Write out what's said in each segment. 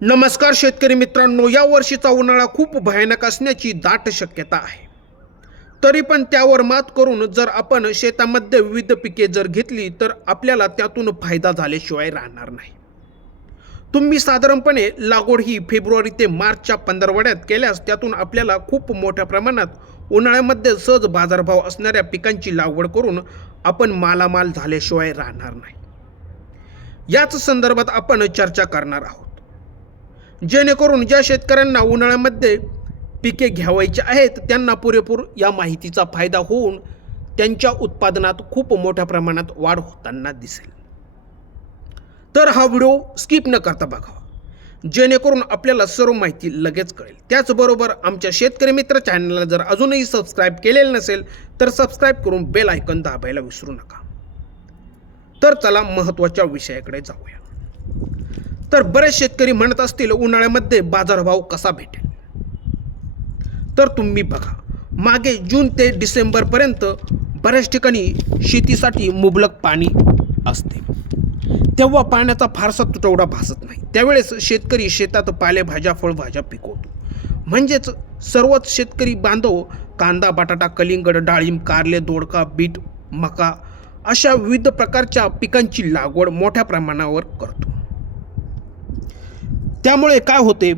नमस्कार शेतकरी मित्रांनो, या वर्षीचा उन्हाळा खूप भयानक असण्याची दाट शक्यता आहे. तरी पण त्यावर मात करून जर आपण शेतामध्ये विविध पिके जर घेतली तर आपल्याला त्यातून फायदा झाल्याशिवाय राहणार नाही. तुम्ही साधारणपणे लागवड ही फेब्रुवारी ते मार्चच्या पंधरवड्यात केल्यास त्यातून आपल्याला खूप मोठ्या प्रमाणात उन्हाळ्यामध्ये सहज बाजारभाव असणाऱ्या पिकांची लागवड करून आपण मालामाल झाल्याशिवाय राहणार नाही. याच संदर्भात आपण चर्चा करणार आहोत, जेणेकरून ज्या शेतकऱ्यांना उन्हाळ्यामध्ये पिके घ्यावायची आहेत त्यांना पुरेपूर या माहितीचा फायदा होऊन त्यांच्या उत्पादनात खूप मोठ्या प्रमाणात वाढ होताना दिसेल. तर हा व्हिडिओ स्किप न करता बघावा, जेणेकरून आपल्याला सर्व माहिती लगेच कळेल. त्याचबरोबर आमच्या शेतकरी मित्र चॅनलला जर अजूनही सबस्क्राईब केलेलं नसेल तर सबस्क्राईब करून बेल आयकॉन दाबायला विसरू नका. तर चला महत्त्वाच्या विषयाकडे जाऊया. तर बरेच शेतकरी म्हणत असतील उन्हाळ्यामध्ये बाजारभाव कसा भेटेल. तर तुम्ही बघा, मागे जून ते डिसेंबरपर्यंत बऱ्याच ठिकाणी शेतीसाठी मुबलक पाणी असते, तेव्हा पाण्याचा फारसा तुटवडा भासत नाही. त्यावेळेस शेतकरी शेतात पालेभाज्या फळभाज्या पिकवतो. म्हणजेच सर्वच शेतकरी बांधव कांदा, बटाटा, कलिंगड, डाळिंब, कारले, दोडका, बीट, मका अशा विविध प्रकारच्या पिकांची लागवड मोठ्या प्रमाणावर करतो. त्यामुळे काय होते,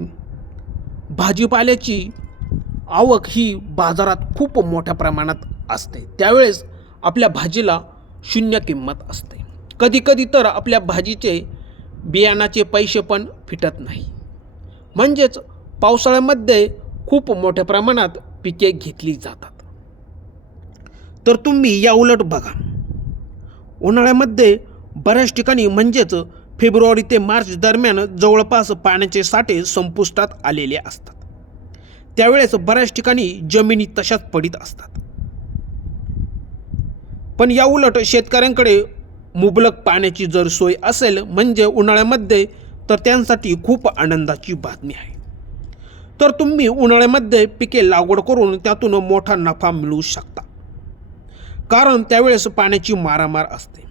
भाजीपाल्याची आवक ही बाजारात खूप मोठ्या प्रमाणात असते. त्यावेळेस आपल्या भाजीला शून्य किंमत असते. कधीकधी तर आपल्या भाजीचे बियाणाचे पैसे पण फिटत नाही. म्हणजेच पावसाळ्यामध्ये खूप मोठ्या प्रमाणात पिके घेतली जातात. तर तुम्ही या उलट बघा, उन्हाळ्यामध्ये बऱ्याच ठिकाणी म्हणजेच फेब्रुवारी ते मार्च दरम्यान जवळपास पाण्याचे साठे संपुष्टात आलेले असतात. त्यावेळेस बऱ्याच ठिकाणी जमिनी तशाच पडीत असतात. पण या उलट शेतकऱ्यांकडे मुबलक पाण्याची जर सोय असेल म्हणजे उन्हाळ्यामध्ये, तर त्यांसाठी खूप आनंदाची बातमी आहे. तर तुम्ही उन्हाळ्यामध्ये पिके लागवड करून त्यातून मोठा नफा मिळवू शकता, कारण त्यावेळेस पाण्याची मारामार असते.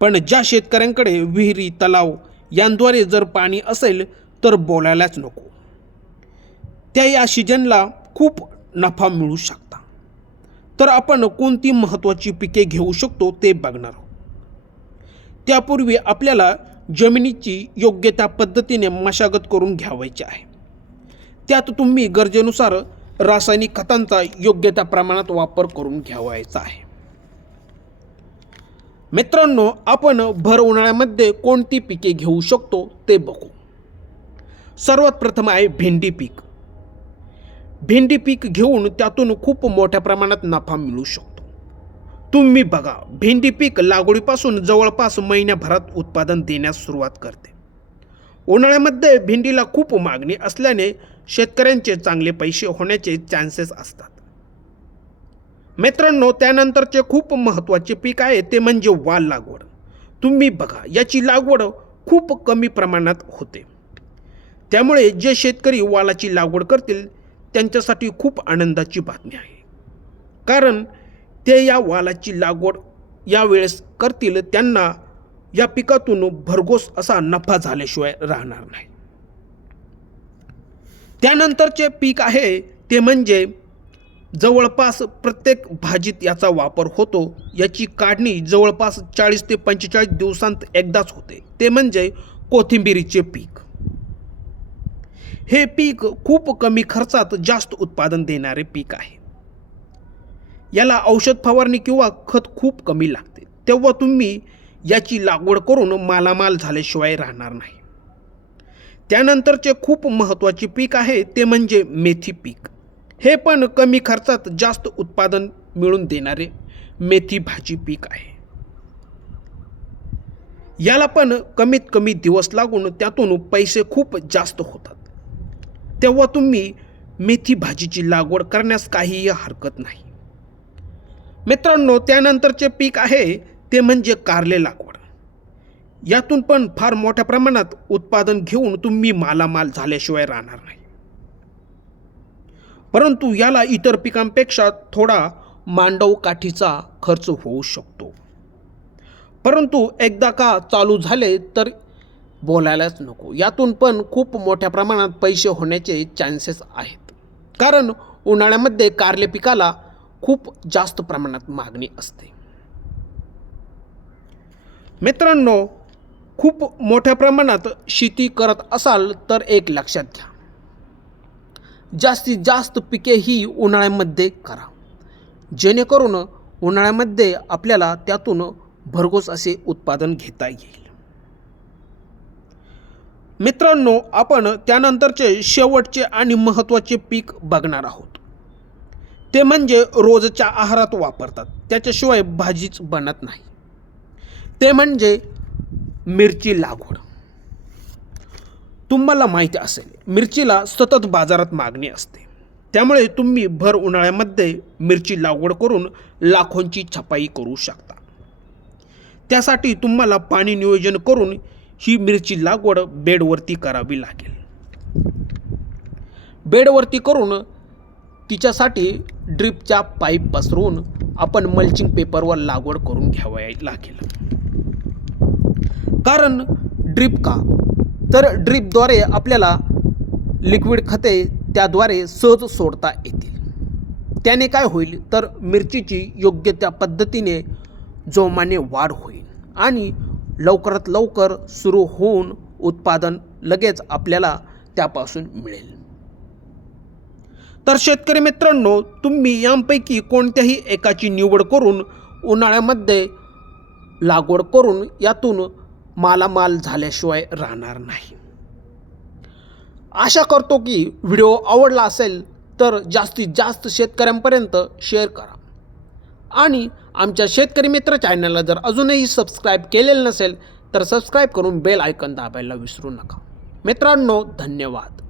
पण ज्या शेतकऱ्यांकडे विहिरी, तलाव यांद्वारे जर पाणी असेल तर बोलायलाच नको. त्या या सीजनला खूप नफा मिळू शकता. तर आपण कोणती महत्त्वाची पिके घेऊ शकतो ते बघणार आहोत. त्यापूर्वी आपल्याला जमिनीची योग्य त्या पद्धतीने मशागत करून घ्यावायची आहे. त्यात तुम्ही गरजेनुसार रासायनिक खतांचा योग्य त्या प्रमाणात वापर करून घ्यावायचा आहे. मित्रांनो, आपण भर उन्हाळ्यामध्ये कोणती पिके घेऊ शकतो ते बघू. सर्वात प्रथम आहे भेंडी पीक. भेंडी पीक घेऊन त्यातून खूप मोठ्या प्रमाणात नफा मिळू शकतो. तुम्ही बघा, भेंडी पीक लागवडीपासून जवळपास महिन्याभरात उत्पादन देण्यास सुरुवात करते. उन्हाळ्यामध्ये भेंडीला खूप मागणी असल्याने शेतकऱ्यांचे चांगले पैसे होण्याचे चान्सेस असतात. मित्रांनो, त्यानंतरचे खूप महत्त्वाचे पीक आहे ते म्हणजे वाल लागवड. तुम्ही बघा, याची लागवड खूप कमी प्रमाणात होते. त्यामुळे जे शेतकरी वालाची लागवड करतील त्यांच्यासाठी खूप आनंदाची बातमी आहे, कारण ते या वालाची लागवड यावेळेस करतील त्यांना या पिकातून भरघोस असा नफा झाल्याशिवाय राहणार नाही. त्यानंतरचे पीक आहे ते म्हणजे जवळपास प्रत्येक भाजीत याचा वापर होतो. याची काढणी जवळपास 40 ते 45 दिवसांत एकदाच होते. ते म्हणजे कोथिंबिरीचे पीक. हे पीक खूप कमी खर्चात जास्त उत्पादन देणारे पीक आहे. याला औषध फवारणी किंवा खत खूप कमी लागते. तेव्हा तुम्ही याची लागवड करून मालामाल झाल्याशिवाय राहणार नाही. त्यानंतरचे खूप महत्त्वाचे पीक आहे ते म्हणजे मेथी पीक. हे पण कमी खर्चात जास्त उत्पादन मिळवून देणारे मेथी भाजी पीक आहे. याला पण कमीत कमी दिवस लागून त्यातून पैसे खूप जास्त होतात. तेव्हा तुम्ही मेथी भाजीची लागवड करण्यास काहीही हरकत नाही. मित्रांनो, त्यानंतरचे पीक आहे ते म्हणजे कारले लागवड. यातून पण फार मोठ्या प्रमाणात उत्पादन घेऊन तुम्ही मालामाल झाल्याशिवाय राहणार नाही. परंतु याला इतर पिकांपेक्षा थोडा मांडव काठीचा खर्च होऊ शकतो. परंतु एकदा का चालू झाले तर बोलायलाच नको. यातून पण खूप मोठ्या प्रमाणात पैसे होण्याचे चान्सेस आहेत, कारण उन्हाळ्यामध्ये कारले पिकाला खूप जास्त प्रमाणात मागणी असते. मित्रांनो, खूप मोठ्या प्रमाणात शेती करत असाल तर एक लक्षात घ्या, जास्तीत जास्त पिके ही उन्हाळ्यामध्ये करा, जेणेकरून उन्हाळ्यामध्ये आपल्याला त्यातून भरघोस असे उत्पादन घेता येईल. मित्रांनो, आपण त्यानंतरचे शेवटचे आणि महत्त्वाचे पीक बघणार आहोत. ते म्हणजे रोजच्या आहारात वापरतात, त्याच्याशिवाय भाजीच बनत नाही. ते म्हणजे मिरची लागवड. तुम्हाला माहिती असेल, मिरचीला सतत बाजारात मागणी असते. त्यामुळे तुम्ही भर उन्हाळ्यामध्ये मिरची लागवड करून लाखोंची छपाई करू शकता. त्यासाठी तुम्हाला पाणी नियोजन करून ही मिरची लागवड बेडवरती करावी लागेल. बेडवरती करून तिच्यासाठी ड्रिपच्या पाईप पसरवून आपण मल्चिंग पेपरवर लागवड करून घ्यावी लागेल. कारण ड्रिप का, तर ड्रिपद्वारे आपल्याला लिक्विड खते त्याद्वारे सहज सोडता येतील. त्याने काय होईल, तर मिरचीची योग्य त्या पद्धतीने जोमाने वाढ होईल आणि लवकरात लवकर सुरू होऊन उत्पादन लगेच आपल्याला त्यापासून मिळेल. तर शेतकरी मित्रांनो, तुम्ही यांपैकी कोणत्याही एकाची निवड करून उन्हाळ्यामध्ये लागवड करून यातून मालामाल झाल्याशिवाय राहणार नाही. आशा करतो की व्हिडिओ आवडला असेल तर जास्तीत जास्त शेतकऱ्यांपर्यंत शेअर करा आणि आमच्या शेतकरी मित्र चॅनलला जर अजूनही सबस्क्राईब केलेलं नसेल तर सबस्क्राईब करून बेल आयकॉन दाबायला विसरू नका. मित्रांनो, धन्यवाद.